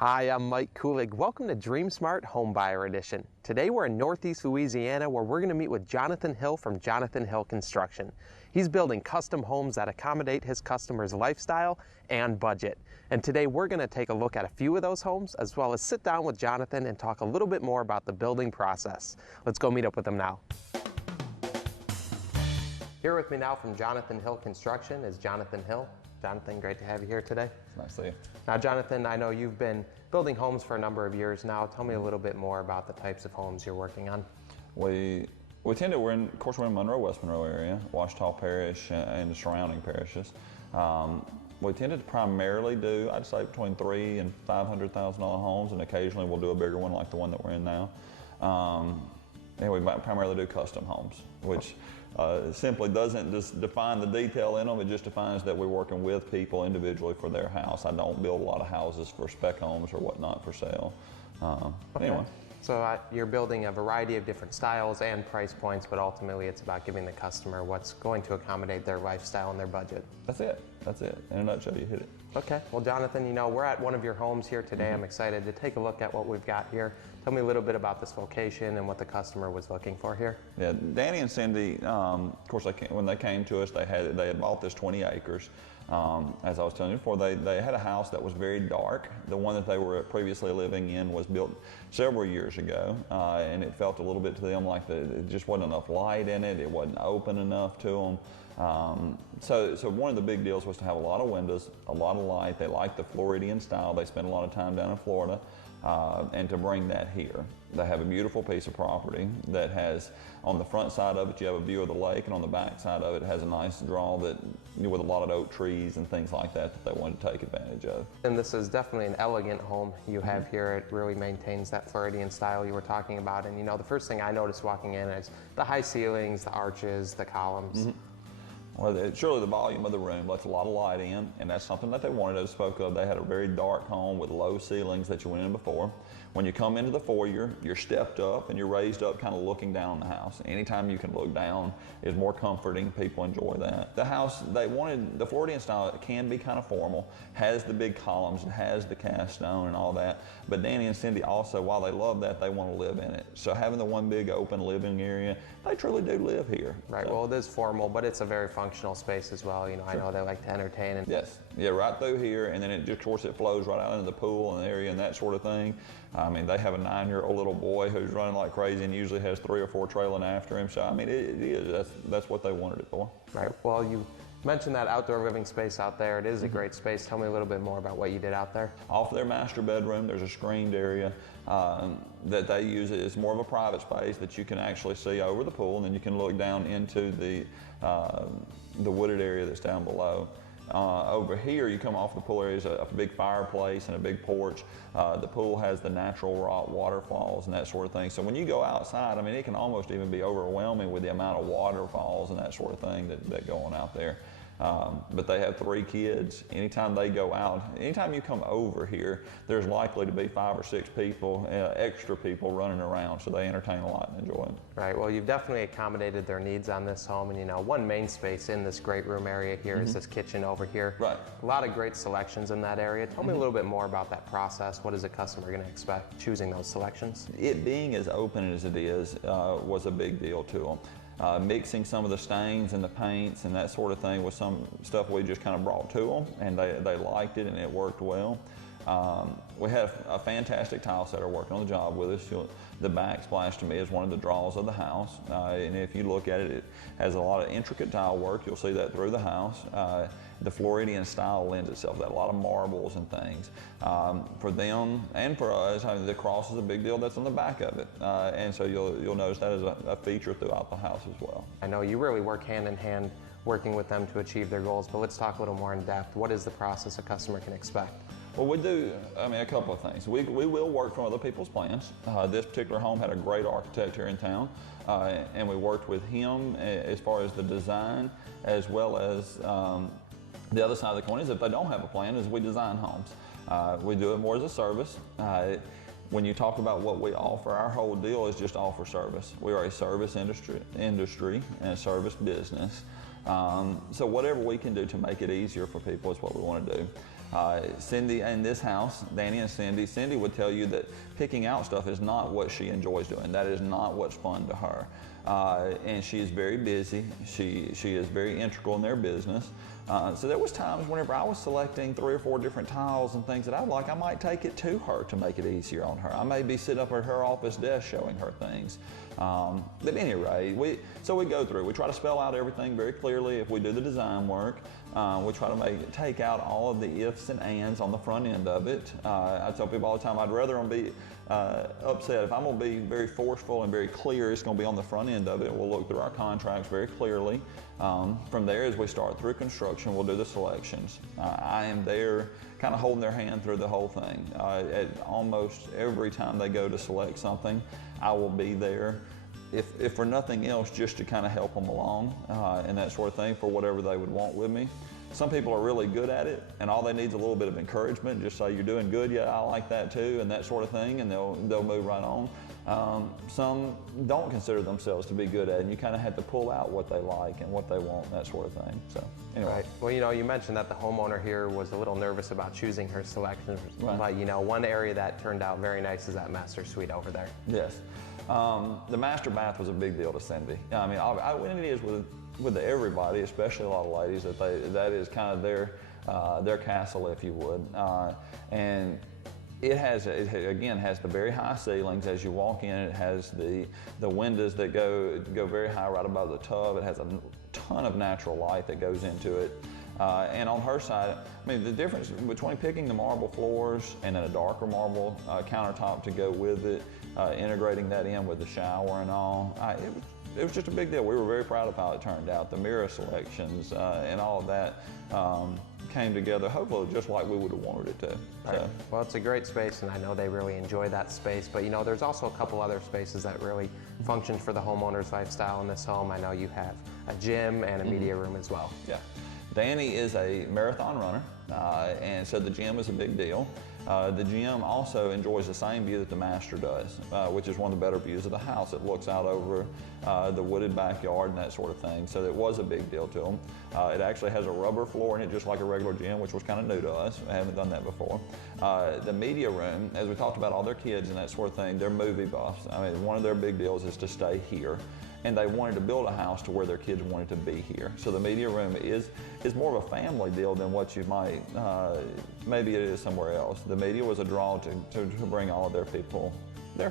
Hi, I'm Mike Kulig. Welcome to DreamSmart Homebuyer Edition. Today we're in Northeast Louisiana where we're going to meet with Jonathan Hill from Jonathan Hill Construction. He's building custom homes that accommodate his customers' lifestyle and budget. And today we're going to take a look at a few of those homes as well as sit down with Jonathan and talk a little bit more about the building process. Let's go meet up with him now. Here with me now from Jonathan Hill Construction is Jonathan Hill. Jonathan, great to have you here today. It's nice to see you. Now, Jonathan, I know you've been building homes for a number of years now. Tell me a little bit more about the types of homes you're working on. We're in Monroe, West Monroe area, Ouachita Parish and the surrounding parishes. We tended to primarily do, I'd say, between $300,000 and $500,000 homes, and occasionally we'll do a bigger one like the one that we're in now. And we primarily do custom homes, which simply doesn't just define the detail in them, it just defines that we're working with people individually for their house. I don't build a lot of houses for spec homes or whatnot for sale. Anyway. So you're building a variety of different styles and price points, but ultimately it's about giving the customer what's going to accommodate their lifestyle and their budget. That's it. In a nutshell, you hit it. Okay. Well, Jonathan, you know, we're at one of your homes here today. I'm excited to take a look at what we've got here. Tell me a little bit about this location and what the customer was looking for here. Yeah, Danny and Cindy, of course, when they came to us, they had bought this 20 acres. As I was telling you before, they had a house that was very dark. The one that they were previously living in was built several years ago, and it felt a little bit to them like it just wasn't enough light in it. It wasn't open enough to them. So one of the big deals was to have a lot of windows, a lot of light. They liked the Floridian style. They spent a lot of time down in Florida. And to bring that here. They have a beautiful piece of property that has, on the front side of it, you have a view of the lake, and on the back side of it has a nice draw that, with a lot of oak trees and things like that they wanted to take advantage of. And this is definitely an elegant home you have here. It really maintains that Floridian style you were talking about. And you know, the first thing I noticed walking in is the high ceilings, the arches, the columns. Well, surely the volume of the room lets a lot of light in, and that's something that they wanted. As I spoke of, they had a very dark home with low ceilings that you went in before. When you come into the foyer, you're stepped up and you're raised up kind of looking down on the house. Anytime you can look down is more comforting. People enjoy that. The house, they wanted, the Floridian style, it can be kind of formal, has the big columns, it has the cast stone and all that. But Danny and Cindy also, while they love that, they want to live in it. So having the one big open living area, they truly do live here. Right, so. Well, it is formal, but it's a very functional space as well. You know, Sure. I know they like to entertain. And yes, yeah, right through here, and then it just, of course, it flows right out into the pool and the area and that sort of thing. I mean, they have a 9-year-old little boy who's running like crazy and usually has 3 or 4 trailing after him. So, I mean, it is, that's what they wanted it for. Right, well, you mentioned that outdoor living space out there. It is a great space. Tell me a little bit more about what you did out there. Off their master bedroom, there's a screened area that they use. It's more of a private space that you can actually see over the pool, and then you can look down into the wooded area that's down below. Over here, you come off the pool area, is a big fireplace and a big porch. The pool has the natural rock waterfalls and that sort of thing. So when you go outside, I mean, it can almost even be overwhelming with the amount of waterfalls and that sort of thing that go on out there. But they have 3 kids. Anytime they go out, anytime you come over here, there's likely to be 5 or 6 people, extra people running around, so they entertain a lot and enjoy it. Right, well, you've definitely accommodated their needs on this home, and you know, one main space in this great room area here is this kitchen over here. Right. A lot of great selections in that area. Tell me a little bit more about that process. What is a customer going to expect choosing those selections? It being as open as it is was a big deal to them. Mixing some of the stains and the paints and that sort of thing with some stuff we just kind of brought to them, and they liked it and it worked well. We have a fantastic tile setter working on the job with us. The backsplash to me is one of the draws of the house, and if you look at it, it has a lot of intricate tile work. You'll see that through the house. The Floridian style lends itself to that, a lot of marbles and things. For them and for us, I mean, the cross is a big deal that's on the back of it, and so you'll notice that as a feature throughout the house as well. I know you really work hand in hand working with them to achieve their goals, but let's talk a little more in depth. What is the process a customer can expect? Well, we do, I mean, a couple of things. We will work from other people's plans. This particular home had a great architect here in town, and we worked with him as far as the design, as well as the other side of the coin is if they don't have a plan, is we design homes. We do it more as a service. When you talk about what we offer, our whole deal is just offer service. We are a service industry and a service business. So whatever we can do to make it easier for people is what we want to do. Cindy in this house, Danny and Cindy would tell you that picking out stuff is not what she enjoys doing. That is not what's fun to her. And she is very busy. She is very integral in their business. So there was times whenever I was selecting 3 or 4 different tiles and things that I'd like, I might take it to her to make it easier on her. I may be sitting up at her office desk showing her things. But at any rate, we go through. We try to spell out everything very clearly if we do the design work. We try to take out all of the ifs and ands on the front end of it. I tell people all the time, I'd rather them be upset. If I'm going to be very forceful and very clear, it's going to be on the front end of it. We'll look through our contracts very clearly. From there, as we start through construction, we'll do the selections. I am there kind of holding their hand through the whole thing. At almost every time they go to select something, I will be there. If for nothing else, just to kind of help them along and that sort of thing for whatever they would want with me. Some people are really good at it, and all they need is a little bit of encouragement. Just say, you're doing good, yeah, I like that too, and that sort of thing, and they'll move right on. Some don't consider themselves to be good at it, and you kind of have to pull out what they like and what they want, and that sort of thing. So anyway. Right. Well, you mentioned that the homeowner here was a little nervous about choosing her selections, right. But one area that turned out very nice is that master suite over there. Yes. The master bath was a big deal to Cindy. I mean, it is with everybody, especially a lot of ladies, that is kind of their castle, if you would. And it again has the very high ceilings as you walk in. It has the windows that go very high right above the tub. It has a ton of natural light that goes into it. And on her side, I mean, the difference between picking the marble floors and then a darker marble countertop to go with it, integrating that in with the shower and all, it was just a big deal. We were very proud of how it turned out. The mirror selections and all of that came together, hopefully just like we would have wanted it to. Right. So. Well, it's a great space, and I know they really enjoy that space. But there's also a couple other spaces that really function for the homeowner's lifestyle in this home. I know you have a gym and a media room as well. Yeah. Danny is a marathon runner, and so the gym is a big deal. The gym also enjoys the same view that the master does, which is one of the better views of the house. It looks out over the wooded backyard and that sort of thing, so it was a big deal to them. It actually has a rubber floor in it, just like a regular gym, which was kind of new to us. I haven't done that before. The media room, as we talked about all their kids and that sort of thing, they're movie buffs. I mean, one of their big deals is to stay here. And they wanted to build a house to where their kids wanted to be here. So the media room is more of a family deal than what you might, maybe it is somewhere else. The media was a draw to bring all of their people, their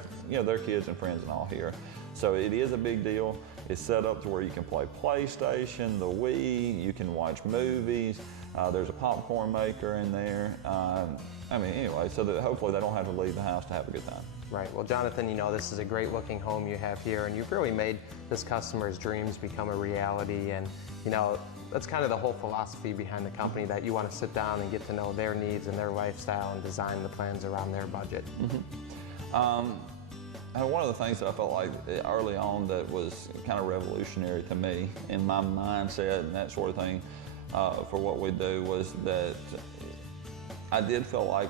kids and friends and all here. So it is a big deal. It's set up to where you can play PlayStation, the Wii, you can watch movies. There's a popcorn maker in there. I mean, anyway, so that hopefully they don't have to leave the house to have a good time. Right. Well, Jonathan, this is a great looking home you have here, and you've really made this customer's dreams become a reality. And, that's kind of the whole philosophy behind the company, that you want to sit down and get to know their needs and their lifestyle and design the plans around their budget. Mm-hmm. And one of the things that I felt like early on that was kind of revolutionary to me in my mindset and that sort of thing for what we do was that I did feel like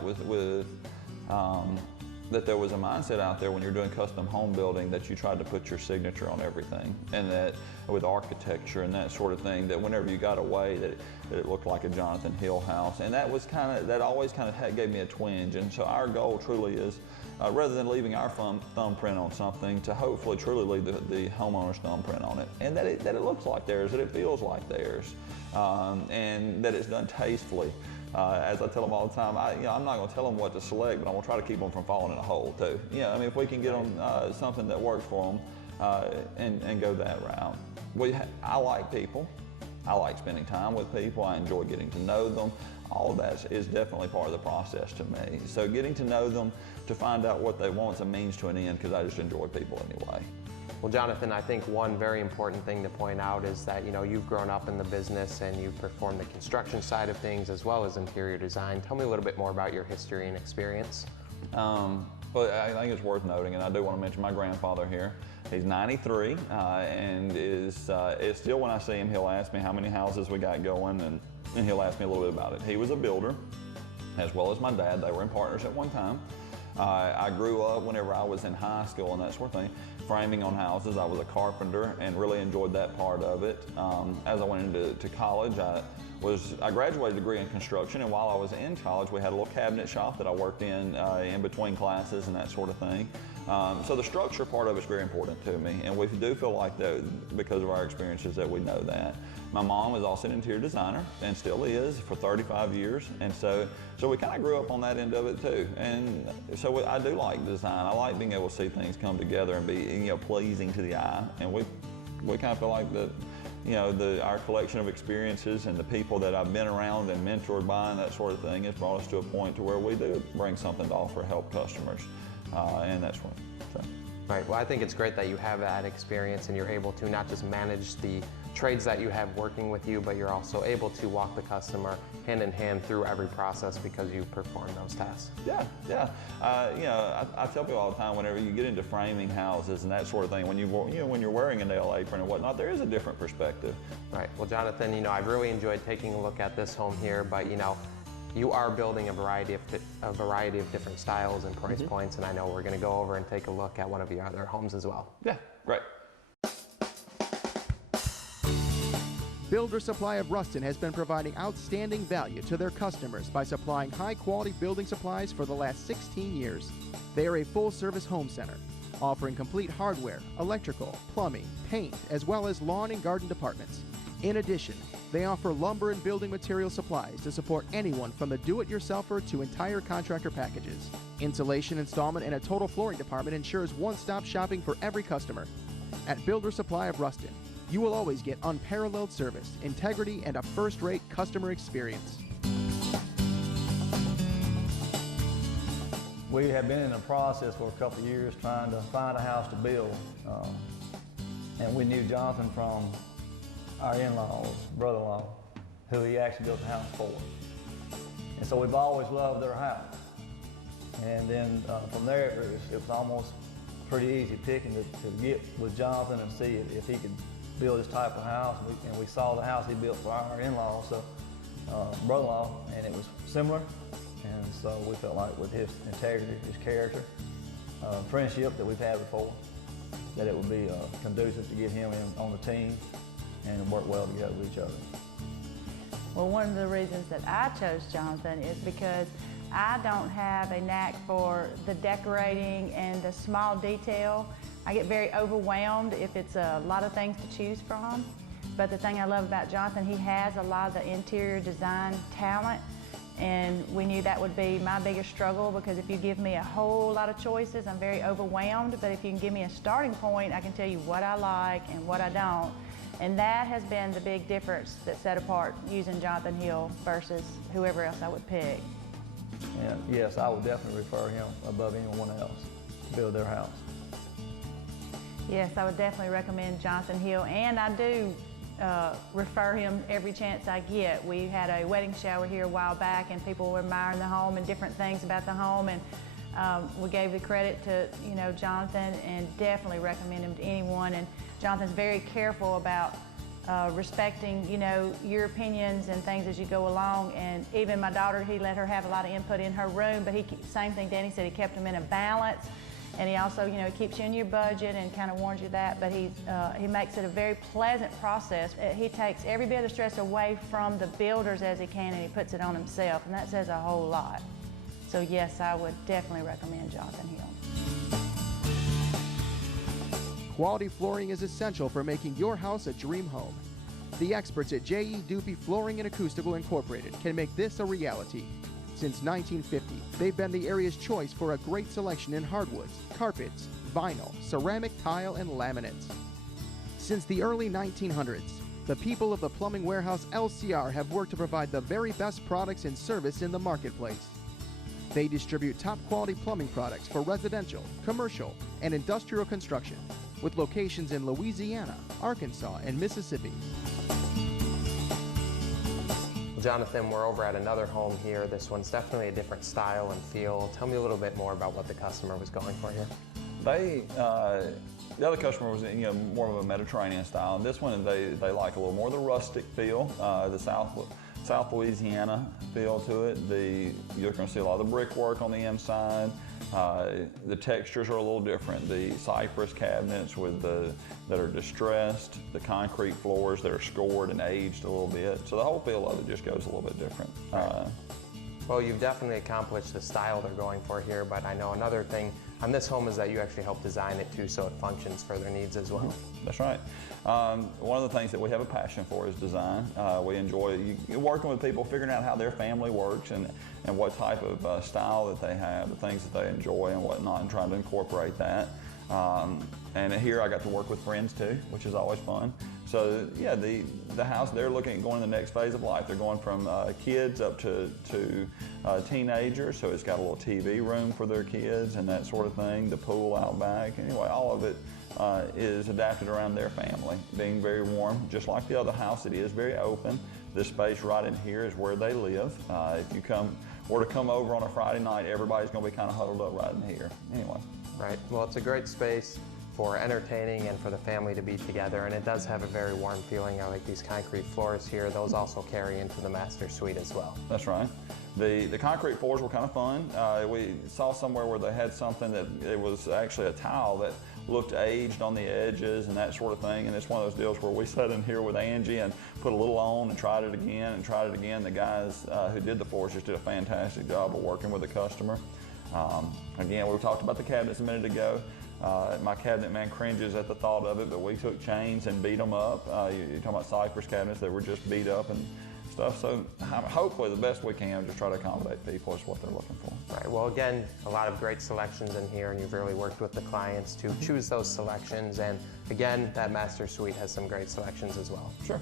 that there was a mindset out there when you're doing custom home building that you tried to put your signature on everything, and that with architecture and that sort of thing, that whenever you got away that it looked like a Jonathan Hill house, and that always kind of gave me a twinge. And so our goal truly is, rather than leaving our thumbprint on something, to hopefully truly leave the homeowner's thumbprint on it, and that it looks like theirs, that it feels like theirs, and that it's done tastefully. As I tell them all the time, I'm not going to tell them what to select, but I'm going to try to keep them from falling in a hole too. I mean, if we can get them something that works for them and go that route. I like people. I like spending time with people. I enjoy getting to know them. All of that is definitely part of the process to me. So getting to know them, to find out what they want, is a means to an end, because I just enjoy people anyway. Well, Jonathan, I think one very important thing to point out is that, you've grown up in the business and you've performed the construction side of things as well as interior design. Tell me a little bit more about your history and experience. Well, I think it's worth noting, and I do want to mention my grandfather here. He's 93, and is still, when I see him, he'll ask me how many houses we got going, and he'll ask me a little bit about it. He was a builder, as well as my dad. They were in partners at one time. I grew up whenever I was in high school and that sort of thing, framing on houses. I was a carpenter and really enjoyed that part of it. As I went into college, I graduated a degree in construction, and while I was in college, we had a little cabinet shop that I worked in between classes and that sort of thing. So the structure part of it is very important to me, and we do feel like that because of our experiences that we know that. My mom was also an interior designer and still is for 35 years, and so we kind of grew up on that end of it too. And so I do like design. I like being able to see things come together and be pleasing to the eye, and we kind of feel like that. Our collection of experiences and the people that I've been around and mentored by and that sort of thing has brought us to a point to where we do bring something to offer, help customers, and that's what. So. Right, well I think it's great that you have that experience and you're able to not just manage the trades that you have working with you, but you're also able to walk the customer hand in hand through every process because you perform those tasks. Yeah. I tell people all the time, whenever you get into framing houses and that sort of thing, when you're wearing a nail apron and whatnot, there is a different perspective. Right. Well, Jonathan, I've really enjoyed taking a look at this home here, but you are building a variety of different styles and price points, and I know we're going to go over and take a look at one of your other homes as well. Yeah, great. Builder Supply of Ruston has been providing outstanding value to their customers by supplying high-quality building supplies for the last 16 years. They are a full-service home center, offering complete hardware, electrical, plumbing, paint, as well as lawn and garden departments. In addition, they offer lumber and building material supplies to support anyone from the do-it-yourselfer to entire contractor packages. Insulation, installment, and a total flooring department ensures one-stop shopping for every customer. At Builder Supply of Ruston, you will always get unparalleled service, integrity, and a first-rate customer experience. We have been in the process for a couple of years trying to find a house to build. And we knew Jonathan from our in-laws, brother-in-law, who he actually built the house for. And so we've always loved their house. And then from there, it was almost pretty easy picking to get with Jonathan and see if he could build this type of house. And we saw the house he built for our in-laws, so brother-in-law, and it was similar. And so we felt like with his integrity, his character, friendship that we've had before, that it would be conducive to get him in on the team and work well together with each other. Well, one of the reasons that I chose Jonathan is because I don't have a knack for the decorating and the small detail. I get very overwhelmed if it's a lot of things to choose from. But the thing I love about Jonathan, he has a lot of the interior design talent, and we knew that would be my biggest struggle, because if you give me a whole lot of choices, I'm very overwhelmed. But if you can give me a starting point, I can tell you what I like and what I don't. And that has been the big difference that set apart using Jonathan Hill versus whoever else I would pick. And yes, I would definitely refer him above anyone else to build their house. Yes, I would definitely recommend Jonathan Hill, and I do refer him every chance I get. We had a wedding shower here a while back, and people were admiring the home and different things about the home, and we gave the credit to Jonathan, and definitely recommend him to anyone. And Jonathan's very careful about respecting your opinions and things as you go along. And even my daughter, he let her have a lot of input in her room, but same thing Danny said, he kept them in a balance. And he also, keeps you in your budget and kind of warns you that, but he makes it a very pleasant process. He takes every bit of the stress away from the builders as he can, and he puts it on himself, and that says a whole lot. So yes, I would definitely recommend Jonathan Hill. Quality flooring is essential for making your house a dream home. The experts at J.E. Dupy Flooring and Acoustical Incorporated can make this a reality. Since 1950, they've been the area's choice for a great selection in hardwoods, carpets, vinyl, ceramic tile, and laminates. Since the early 1900s, the people of the Plumbing Warehouse LCR have worked to provide the very best products and service in the marketplace. They distribute top-quality plumbing products for residential, commercial, and industrial construction, with locations in Louisiana, Arkansas, and Mississippi. Jonathan, we're over at another home here. This one's definitely a different style and feel. Tell me a little bit more about what the customer was going for here. The other customer was more of a Mediterranean style, and this one they like a little more of the rustic feel, the South Louisiana feel to it. You're going to see a lot of the brickwork on the inside. The textures are a little different. The cypress cabinets that are distressed, the concrete floors that are scored and aged a little bit. So the whole feel of it just goes a little bit different. Well, you've definitely accomplished the style they're going for here, but I know another thing on this home is that you actually help design it too, so it functions for their needs as well. That's right. One of the things that we have a passion for is design. We enjoy working with people, figuring out how their family works and what type of style that they have, the things that they enjoy and whatnot, and trying to incorporate that. And here I got to work with friends too, which is always fun. So yeah, the house, they're looking at going to the next phase of life. They're going from kids up to teenagers, so it's got a little TV room for their kids and that sort of thing, the pool out back. Anyway, all of it is adapted around their family, being very warm, just like the other house. It is very open. This space right in here is where they live. If you were to come over on a Friday night, everybody's going to be kind of huddled up right in here. Anyway. Right. Well, it's a great space for entertaining and for the family to be together, and it does have a very warm feeling. I like these concrete floors here. Those also carry into the master suite as well. That's right. The concrete floors were kind of fun. We saw somewhere where they had something that it was actually a tile that looked aged on the edges and that sort of thing, and it's one of those deals where we sat in here with Angie and put a little on and tried it again and tried it again. The guys who did the floors just did a fantastic job of working with the customer. Again, we talked about the cabinets a minute ago. My cabinet man cringes at the thought of it, but we took chains and beat them up. You're talking about cypress cabinets that were just beat up and stuff. So hopefully the best we can, just try to accommodate people is what they're looking for. Right. Well, again, a lot of great selections in here, and you've really worked with the clients to choose those selections. And again, that master suite has some great selections as well. Sure.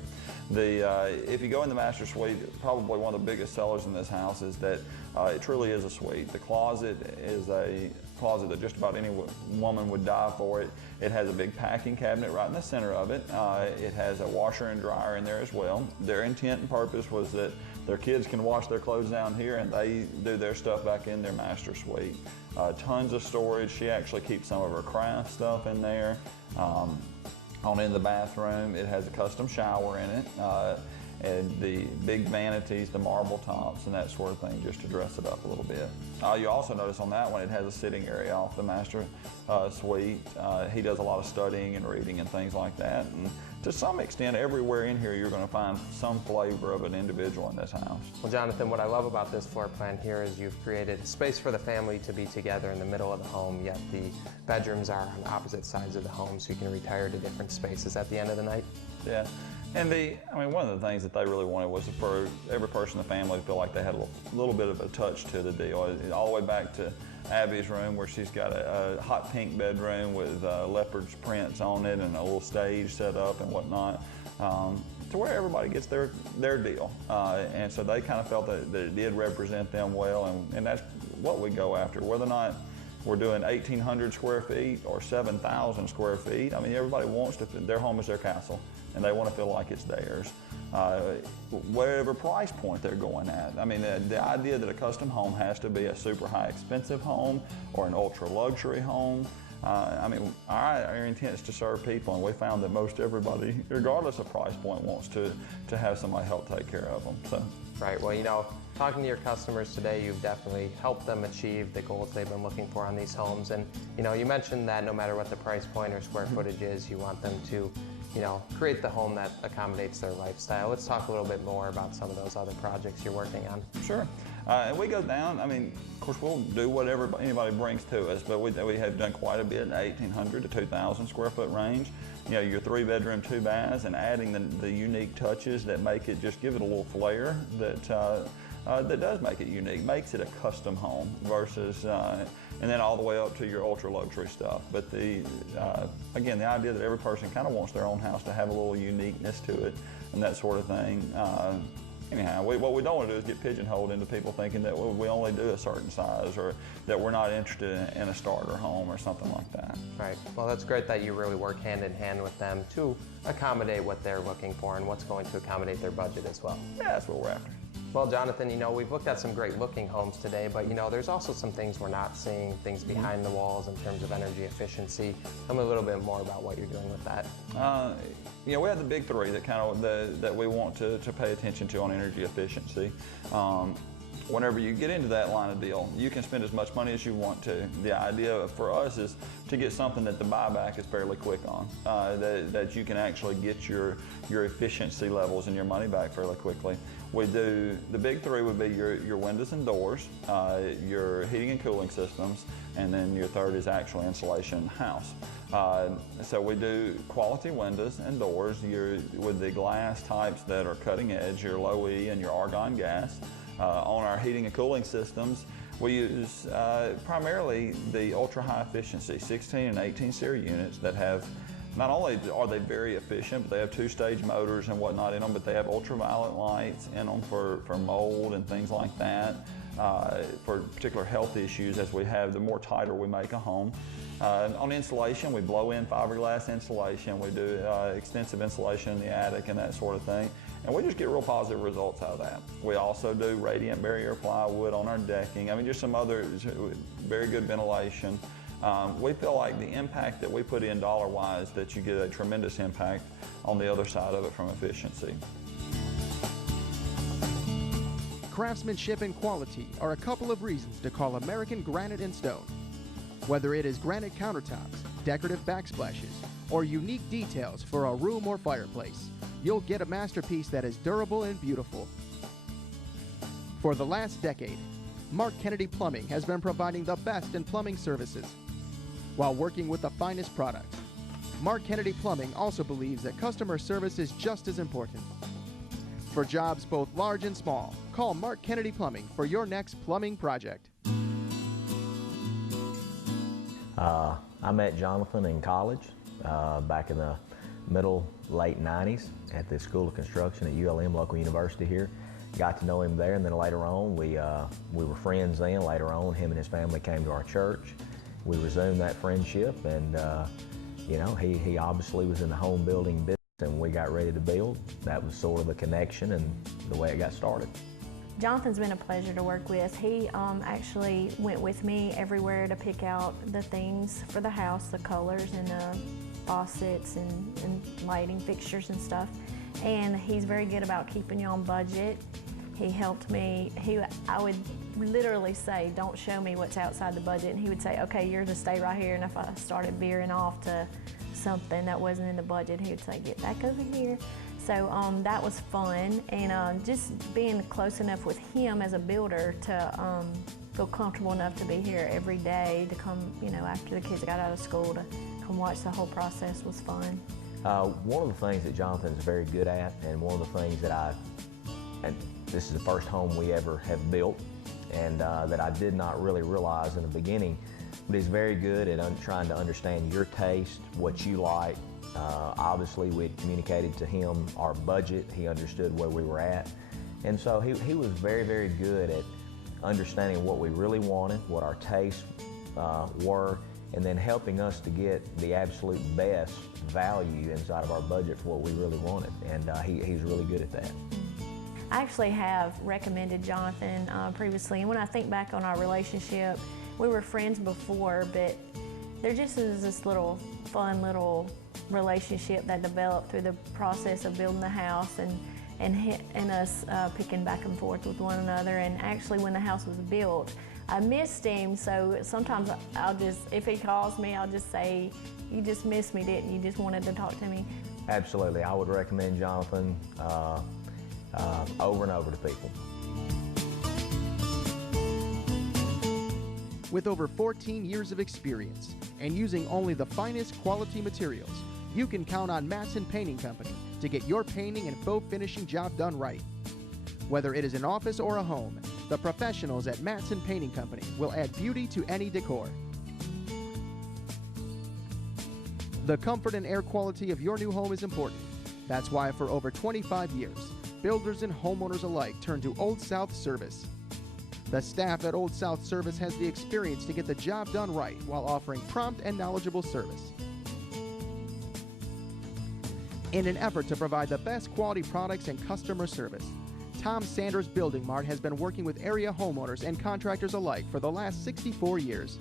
If you go in the master suite, probably one of the biggest sellers in this house is that it truly is a suite. The closet is a closet that just about any woman would die for it. It has a big packing cabinet right in the center of it. It has a washer and dryer in there as well. Their intent and purpose was that their kids can wash their clothes down here and they do their stuff back in their master suite. Tons of storage. She actually keeps some of her craft stuff in there. On in the bathroom, it has a custom shower in it. And the big vanities, the marble tops, and that sort of thing, just to dress it up a little bit. You also notice on that one, it has a sitting area off the master suite. He does a lot of studying and reading and things like that. And to some extent, everywhere in here, you're going to find some flavor of an individual in this house. Well, Jonathan, what I love about this floor plan here is you've created space for the family to be together in the middle of the home, yet the bedrooms are on opposite sides of the home, so you can retire to different spaces at the end of the night. Yeah. And one of the things that they really wanted was for every person in the family to feel like they had a little bit of a touch to the deal. All the way back to Abby's room, where she's got a hot pink bedroom with leopard's prints on it and a little stage set up and whatnot, to where everybody gets their deal. And so they kind of felt that it did represent them well, and that's what we go after. Whether or not we're doing 1,800 square feet or 7,000 square feet, I mean, everybody wants to, their home is their castle, and they want to feel like it's theirs. Whatever price point they're going at. I mean, the idea that a custom home has to be a super high expensive home or an ultra luxury home. I mean, our intent is to serve people, and we found that most everybody, regardless of price point, wants to have somebody help take care of them. So. Right. Well, you know, talking to your customers today, you've definitely helped them achieve the goals they've been looking for on these homes. And, you know, you mentioned that no matter what the price point or square footage is, you want them to, you know, create the home that accommodates their lifestyle. Let's talk a little bit more about some of those other projects you're working on. Sure. And we go down, I mean, of course, we'll do whatever anybody brings to us, but we have done quite a bit in the 1,800 to 2,000 square foot range. You know, your 3-bedroom, 2 baths, and adding the unique touches that make it, just give it a little flair that does make it unique, makes it a custom home versus, and then all the way up to your ultra luxury stuff. But again, the idea that every person kind of wants their own house to have a little uniqueness to it and that sort of thing. Anyhow, what we don't want to do is get pigeonholed into people thinking that we only do a certain size or that we're not interested in a starter home or something like that. Right. Well, that's great that you really work hand in hand with them to accommodate what they're looking for and what's going to accommodate their budget as well. Yeah, that's what we're after. Well, Jonathan, you know, we've looked at some great looking homes today, but, you know, there's also some things we're not seeing, things behind the walls in terms of energy efficiency. Tell me a little bit more about what you're doing with that. You know, we have the big three that we want to pay attention to on energy efficiency. Whenever you get into that line of deal, you can spend as much money as you want to. The idea for us is to get something that the buyback is fairly quick on, that you can actually get your efficiency levels and your money back fairly quickly. We do, the big three would be your windows and doors, your heating and cooling systems, and then your third is actual insulation in the house. So we do quality windows and doors with the glass types that are cutting edge, your low E and your argon gas. On our heating and cooling systems, we use primarily the ultra high efficiency 16 and 18 SEER units that have, not only are they very efficient, but they have 2-stage motors and whatnot in them, but they have ultraviolet lights in them for mold and things like that, for particular health issues as we have, the more tighter we make a home. On insulation, we blow in fiberglass insulation, we do extensive insulation in the attic and that sort of thing, and we just get real positive results out of that. We also do radiant barrier plywood on our decking, I mean just some other very good ventilation. We feel like the impact that we put in dollar-wise, that you get a tremendous impact on the other side of it from efficiency. Craftsmanship and quality are a couple of reasons to call American Granite and Stone. Whether it is granite countertops, decorative backsplashes, or unique details for a room or fireplace, you'll get a masterpiece that is durable and beautiful. For the last decade, Mark Kennedy Plumbing has been providing the best in plumbing services while working with the finest products. Mark Kennedy Plumbing also believes that customer service is just as important. For jobs both large and small, call Mark Kennedy Plumbing for your next plumbing project. I met Jonathan in college back in the late 90s at the School of Construction at ULM local university here. Got to know him there, and then later on we were friends then. Later on, him and his family came to our church. We resumed that friendship, and you know, he obviously was in the home building business, and we got ready to build. That was sort of the connection and the way it got started. Jonathan's been a pleasure to work with. He actually went with me everywhere to pick out the things for the house, the colors and the faucets and lighting fixtures and stuff. And he's very good about keeping you on budget. He helped me. I would literally say, don't show me what's outside the budget. And he would say, okay, you're to stay right here. And if I started veering off to something that wasn't in the budget, he would say, get back over here. So that was fun, and just being close enough with him as a builder to feel comfortable enough to be here every day, to come, you know, after the kids got out of school, to come watch the whole process was fun. One of the things that Jonathan is very good at, and one of the things that this is the first home we ever have built, and that I did not really realize in the beginning, but he's very good at trying to understand your taste, what you like. Obviously, we had communicated to him our budget. He understood where we were at. And so he was very, very good at understanding what we really wanted, what our tastes were, and then helping us to get the absolute best value inside of our budget for what we really wanted. And he's really good at that. I actually have recommended Jonathan previously, and when I think back on our relationship, we were friends before, but there just was this little fun little relationship that developed through the process of building the house and us picking back and forth with one another. And actually, when the house was built, I missed him, so sometimes I'll just, if he calls me, I'll just say, you just missed me, didn't you? You just wanted to talk to me. Absolutely. I would recommend Jonathan over and over to people. With over 14 years of experience and using only the finest quality materials, you can count on Mattson Painting Company to get your painting and faux finishing job done right. Whether it is an office or a home, the professionals at Mattson Painting Company will add beauty to any decor. The comfort and air quality of your new home is important. That's why for over 25 years, builders and homeowners alike turn to Old South Service. The staff at Old South Service has the experience to get the job done right while offering prompt and knowledgeable service. In an effort to provide the best quality products and customer service, Tom Sanders Building Mart has been working with area homeowners and contractors alike for the last 64 years.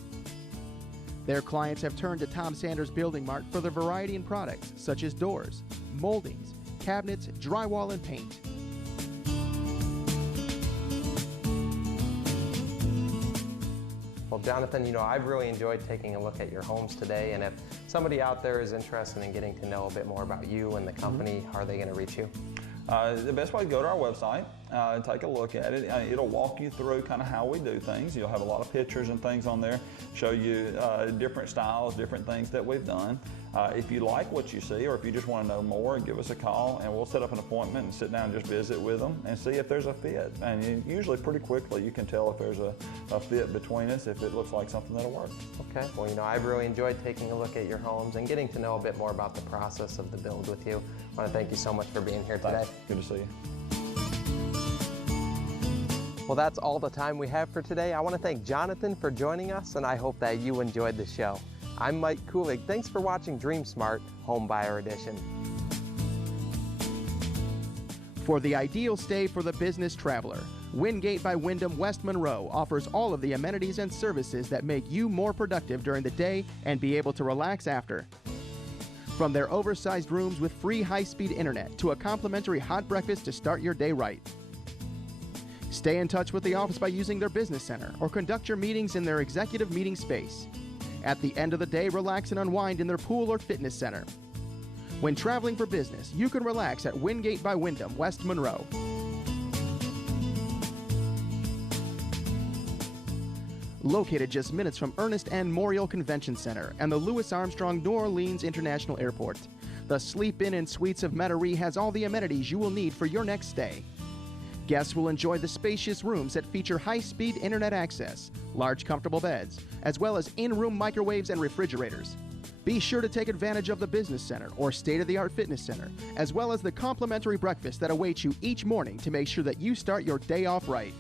Their clients have turned to Tom Sanders Building Mart for their variety in products such as doors, moldings, cabinets, drywall, and paint. Well, Jonathan, you know, I've really enjoyed taking a look at your homes today, and if somebody out there is interested in getting to know a bit more about you and the company, how are they going to reach you? The best way to go to our website, take a look at it. It'll walk you through kind of how we do things. You'll have a lot of pictures and things on there, show you different styles, different things that we've done. If you like what you see, or if you just want to know more, give us a call and we'll set up an appointment and sit down and just visit with them and see if there's a fit. And usually pretty quickly you can tell if there's a fit between us, if it looks like something that'll work. Okay, well, you know, I've really enjoyed taking a look at your homes and getting to know a bit more about the process of the build with you. I want to thank you so much for being here today. Thanks. Good to see you. Well, that's all the time we have for today. I want to thank Jonathan for joining us, and I hope that you enjoyed the show. I'm Mike Kulig. Thanks for watching Dream Smart Home Buyer Edition. For the ideal stay for the business traveler, Wingate by Wyndham West Monroe offers all of the amenities and services that make you more productive during the day and be able to relax after. From their oversized rooms with free high-speed internet to a complimentary hot breakfast to start your day right. Stay in touch with the office by using their business center or conduct your meetings in their executive meeting space. At the end of the day, relax and unwind in their pool or fitness center. When traveling for business, you can relax at Wingate by Wyndham West Monroe. Located just minutes from Ernest N. Morial Convention Center and the Louis Armstrong New Orleans International Airport, the Sleep Inn and Suites of Metairie has all the amenities you will need for your next stay. Guests will enjoy the spacious rooms that feature high-speed internet access, large comfortable beds, as well as in-room microwaves and refrigerators. Be sure to take advantage of the business center or state-of-the-art fitness center, as well as the complimentary breakfast that awaits you each morning to make sure that you start your day off right.